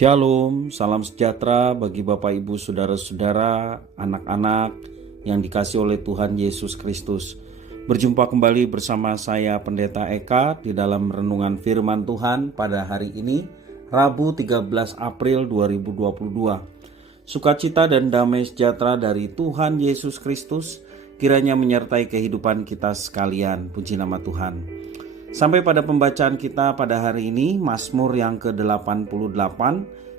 Shalom, salam sejahtera bagi Bapak Ibu Saudara-saudara, anak-anak yang dikasihi oleh Tuhan Yesus Kristus. Berjumpa kembali bersama saya Pendeta Eka di dalam renungan firman Tuhan pada hari ini, Rabu 13 April 2022. Sukacita dan damai sejahtera dari Tuhan Yesus Kristus kiranya menyertai kehidupan kita sekalian. Puji nama Tuhan. Sampai pada pembacaan kita pada hari ini, Mazmur yang ke-88,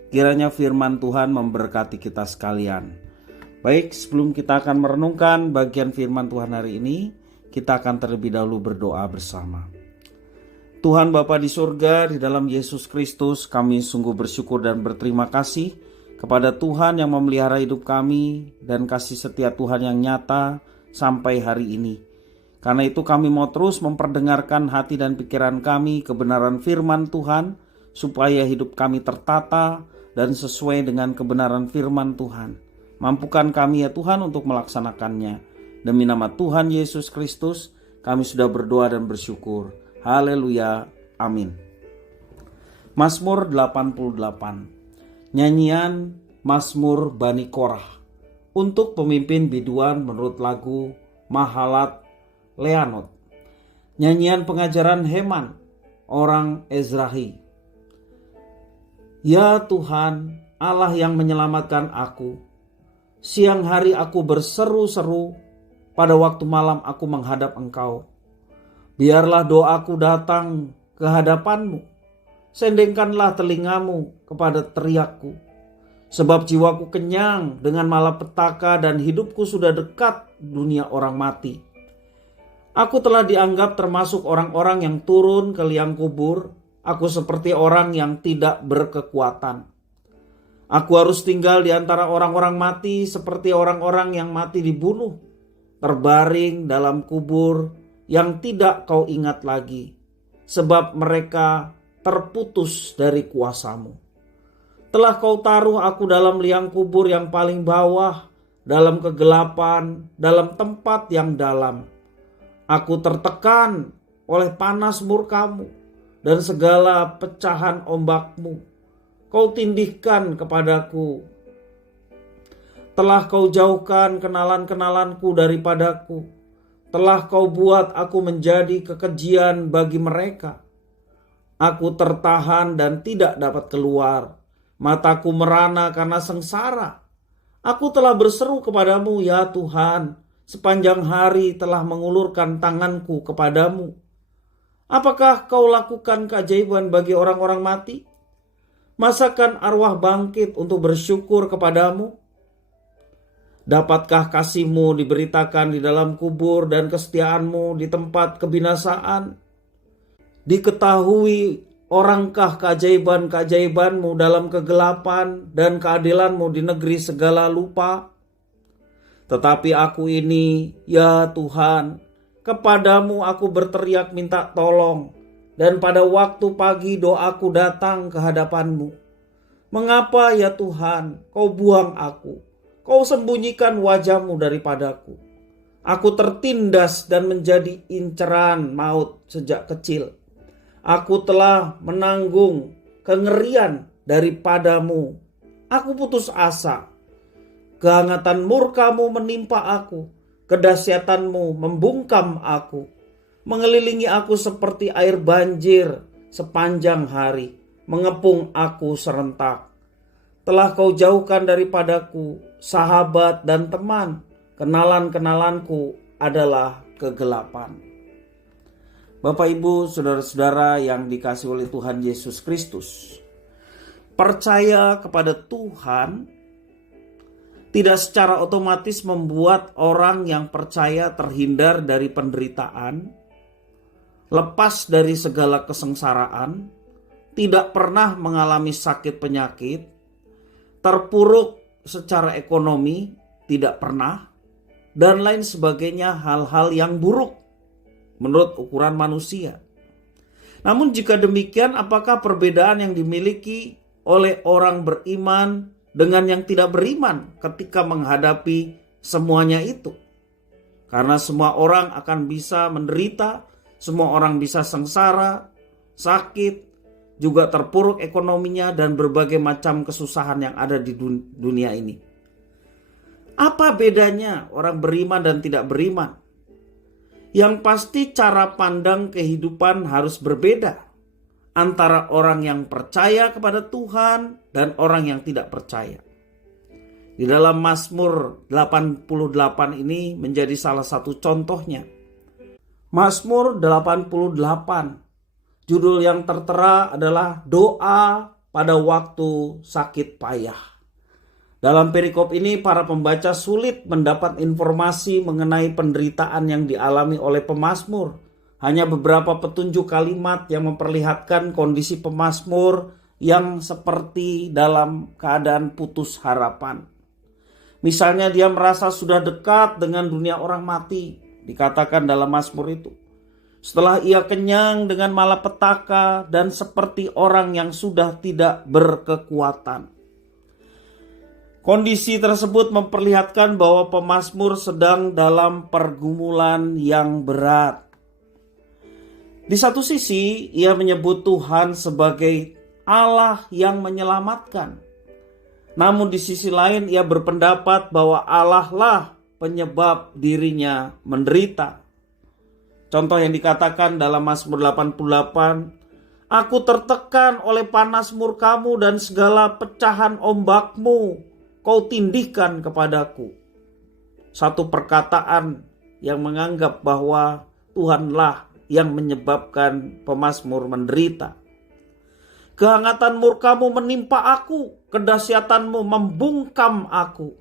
kiranya firman Tuhan memberkati kita sekalian. Baik, sebelum kita akan merenungkan bagian firman Tuhan hari ini, kita akan terlebih dahulu berdoa bersama. Tuhan Bapa di surga, di dalam Yesus Kristus, kami sungguh bersyukur dan berterima kasih kepada Tuhan yang memelihara hidup kami dan kasih setia Tuhan yang nyata sampai hari ini. Karena itu kami mau terus memperdengarkan hati dan pikiran kami kebenaran firman Tuhan, supaya hidup kami tertata dan sesuai dengan kebenaran firman Tuhan. Mampukan kami ya Tuhan untuk melaksanakannya. Demi nama Tuhan Yesus Kristus kami sudah berdoa dan bersyukur. Haleluya, amin. Mazmur 88. Nyanyian Mazmur Bani Korah untuk pemimpin biduan menurut lagu Mahalat Leanot. Nyanyian pengajaran Heman, orang Ezrahi. Ya Tuhan, Allah yang menyelamatkan aku, siang hari aku berseru-seru, pada waktu malam aku menghadap Engkau. Biarlah doaku datang ke hadapan-Mu, sendengkanlah telingamu kepada teriakku. Sebab jiwaku kenyang dengan malapetaka dan hidupku sudah dekat dunia orang mati. Aku telah dianggap termasuk orang-orang yang turun ke liang kubur. Aku seperti orang yang tidak berkekuatan. Aku harus tinggal di antara orang-orang mati seperti orang-orang yang mati dibunuh, terbaring dalam kubur yang tidak kau ingat lagi, sebab mereka terputus dari kuasa-Mu. Telah kau taruh aku dalam liang kubur yang paling bawah, dalam kegelapan, dalam tempat yang dalam. Aku tertekan oleh panas murka-Mu dan segala pecahan ombak-Mu. Kau tindihkan kepadaku. Telah kau jauhkan kenalan-kenalanku daripadaku. Telah kau buat aku menjadi kekejian bagi mereka. Aku tertahan dan tidak dapat keluar. Mataku merana karena sengsara. Aku telah berseru kepadamu, ya Tuhan. Sepanjang hari telah mengulurkan tanganku kepadamu. Apakah kau lakukan keajaiban bagi orang-orang mati? Masakan arwah bangkit untuk bersyukur kepadamu? Dapatkah kasih-Mu diberitakan di dalam kubur dan kesetiaan-Mu di tempat kebinasaan? Diketahui orangkah keajaiban-keajaiban-Mu dalam kegelapan dan keadilan-Mu di negeri segala lupa? Tetapi aku ini, ya Tuhan, kepadamu aku berteriak minta tolong, dan pada waktu pagi doaku datang ke hadapan-Mu. Mengapa ya Tuhan, kau buang aku, kau sembunyikan wajah-Mu daripadaku? Aku tertindas dan menjadi inceran maut sejak kecil. Aku telah menanggung kengerian daripadamu. Aku putus asa. Kehangatan murka-Mu menimpa aku, kedahsyatan-Mu membungkam aku, mengelilingi aku seperti air banjir sepanjang hari, mengepung aku serentak. Telah kau jauhkan daripadaku sahabat dan teman, kenalan-kenalanku adalah kegelapan. Bapak Ibu, saudara-saudara yang dikasihi oleh Tuhan Yesus Kristus, percaya kepada Tuhan tidak secara otomatis membuat orang yang percaya terhindar dari penderitaan, lepas dari segala kesengsaraan, tidak pernah mengalami sakit penyakit, terpuruk secara ekonomi, tidak pernah, dan lain sebagainya, hal-hal yang buruk menurut ukuran manusia. Namun jika demikian, apakah perbedaan yang dimiliki oleh orang beriman dengan yang tidak beriman ketika menghadapi semuanya itu? Karena semua orang akan bisa menderita, semua orang bisa sengsara, sakit, juga terpuruk ekonominya, dan berbagai macam kesusahan yang ada di dunia ini. Apa bedanya orang beriman dan tidak beriman? Yang pasti cara pandang kehidupan harus berbeda antara orang yang percaya kepada Tuhan dan orang yang tidak percaya. Di dalam Mazmur 88 ini menjadi salah satu contohnya. Mazmur 88, judul yang tertera adalah doa pada waktu sakit payah. Dalam perikop ini para pembaca sulit mendapat informasi mengenai penderitaan yang dialami oleh pemazmur. Hanya beberapa petunjuk kalimat yang memperlihatkan kondisi pemazmur yang seperti dalam keadaan putus harapan. Misalnya dia merasa sudah dekat dengan dunia orang mati, dikatakan dalam Mazmur itu. Setelah ia kenyang dengan malapetaka dan seperti orang yang sudah tidak berkekuatan. Kondisi tersebut memperlihatkan bahwa pemazmur sedang dalam pergumulan yang berat. Di satu sisi, ia menyebut Tuhan sebagai Allah yang menyelamatkan. Namun di sisi lain ia berpendapat bahwa Allah lah penyebab dirinya menderita. Contoh yang dikatakan dalam Mazmur 88, aku tertekan oleh panas murkamu dan segala pecahan ombakmu kau tindihkan kepadaku. Satu perkataan yang menganggap bahwa Tuhanlah yang menyebabkan pemazmur menderita. Kehangatan murkamu menimpa aku, kedahsyatanmu membungkam aku.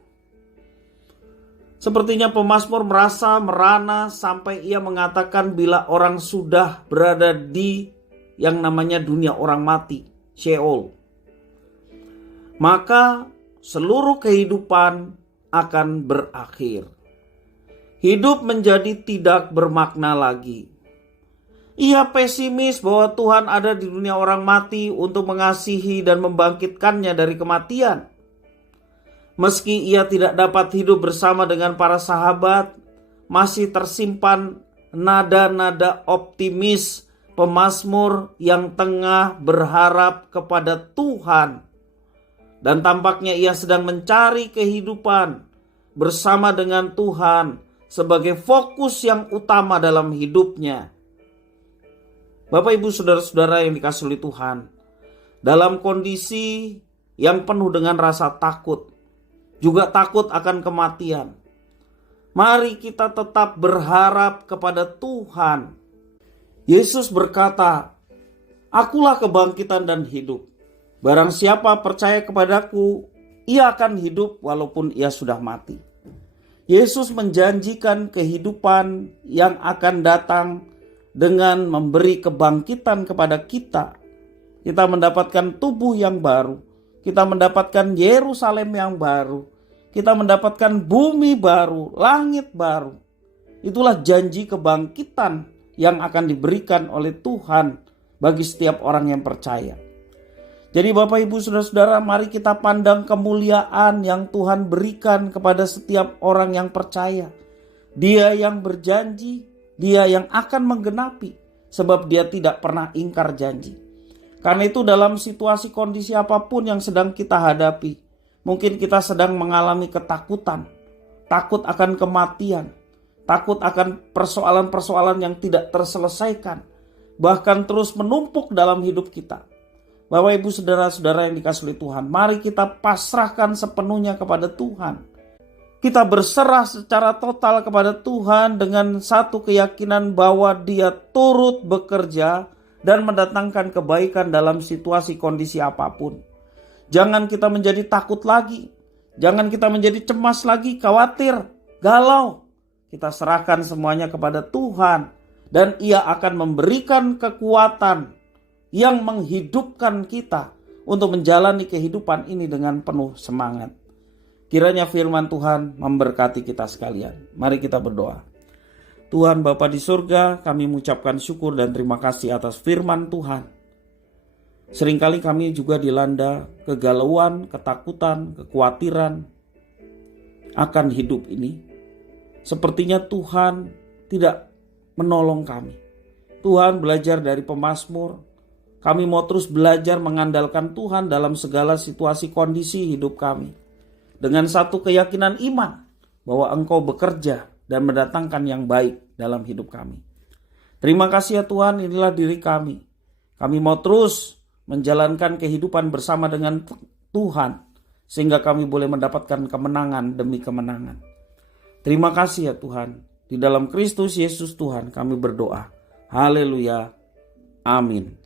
Sepertinya pemazmur merasa merana sampai ia mengatakan bila orang sudah berada di yang namanya dunia orang mati, Sheol, maka seluruh kehidupan akan berakhir. Hidup menjadi tidak bermakna lagi. Ia pesimis bahwa Tuhan ada di dunia orang mati untuk mengasihi dan membangkitkannya dari kematian. Meski ia tidak dapat hidup bersama dengan para sahabat, masih tersimpan nada-nada optimis pemazmur yang tengah berharap kepada Tuhan. Dan tampaknya ia sedang mencari kehidupan bersama dengan Tuhan sebagai fokus yang utama dalam hidupnya. Bapak, Ibu, saudara-saudara yang dikasihi oleh Tuhan, dalam kondisi yang penuh dengan rasa takut, juga takut akan kematian, mari kita tetap berharap kepada Tuhan. Yesus berkata, akulah kebangkitan dan hidup. Barang siapa percaya kepadaku, ia akan hidup walaupun ia sudah mati. Yesus menjanjikan kehidupan yang akan datang dengan memberi kebangkitan kepada kita. Kita mendapatkan tubuh yang baru. Kita mendapatkan Yerusalem yang baru. Kita mendapatkan bumi baru, langit baru. Itulah janji kebangkitan yang akan diberikan oleh Tuhan bagi setiap orang yang percaya. Jadi Bapak, Ibu, saudara-saudara, mari kita pandang kemuliaan yang Tuhan berikan kepada setiap orang yang percaya. Dia yang berjanji, Dia yang akan menggenapi, sebab Dia tidak pernah ingkar janji. Karena itu dalam situasi kondisi apapun yang sedang kita hadapi, mungkin kita sedang mengalami ketakutan, takut akan kematian, takut akan persoalan-persoalan yang tidak terselesaikan, bahkan terus menumpuk dalam hidup kita. Bapak, Ibu, saudara-saudara yang dikasihi Tuhan, mari kita pasrahkan sepenuhnya kepada Tuhan. Kita berserah secara total kepada Tuhan dengan satu keyakinan bahwa Dia turut bekerja dan mendatangkan kebaikan dalam situasi kondisi apapun. Jangan kita menjadi takut lagi. Jangan kita menjadi cemas lagi, khawatir, galau. Kita serahkan semuanya kepada Tuhan dan Ia akan memberikan kekuatan yang menghidupkan kita untuk menjalani kehidupan ini dengan penuh semangat. Kiranya firman Tuhan memberkati kita sekalian. Mari kita berdoa. Tuhan Bapa di surga, kami mengucapkan syukur dan terima kasih atas firman Tuhan. Seringkali kami juga dilanda kegalauan, ketakutan, kekhawatiran akan hidup ini. Sepertinya Tuhan tidak menolong kami. Tuhan belajar dari pemazmur Kami mau terus belajar mengandalkan Tuhan dalam segala situasi kondisi hidup kami. Dengan satu keyakinan iman bahwa Engkau bekerja dan mendatangkan yang baik dalam hidup kami. Terima kasih ya Tuhan, inilah diri kami. Kami mau terus menjalankan kehidupan bersama dengan Tuhan, sehingga kami boleh mendapatkan kemenangan demi kemenangan. Terima kasih ya Tuhan. Di dalam Kristus Yesus Tuhan kami berdoa. Haleluya. Amin.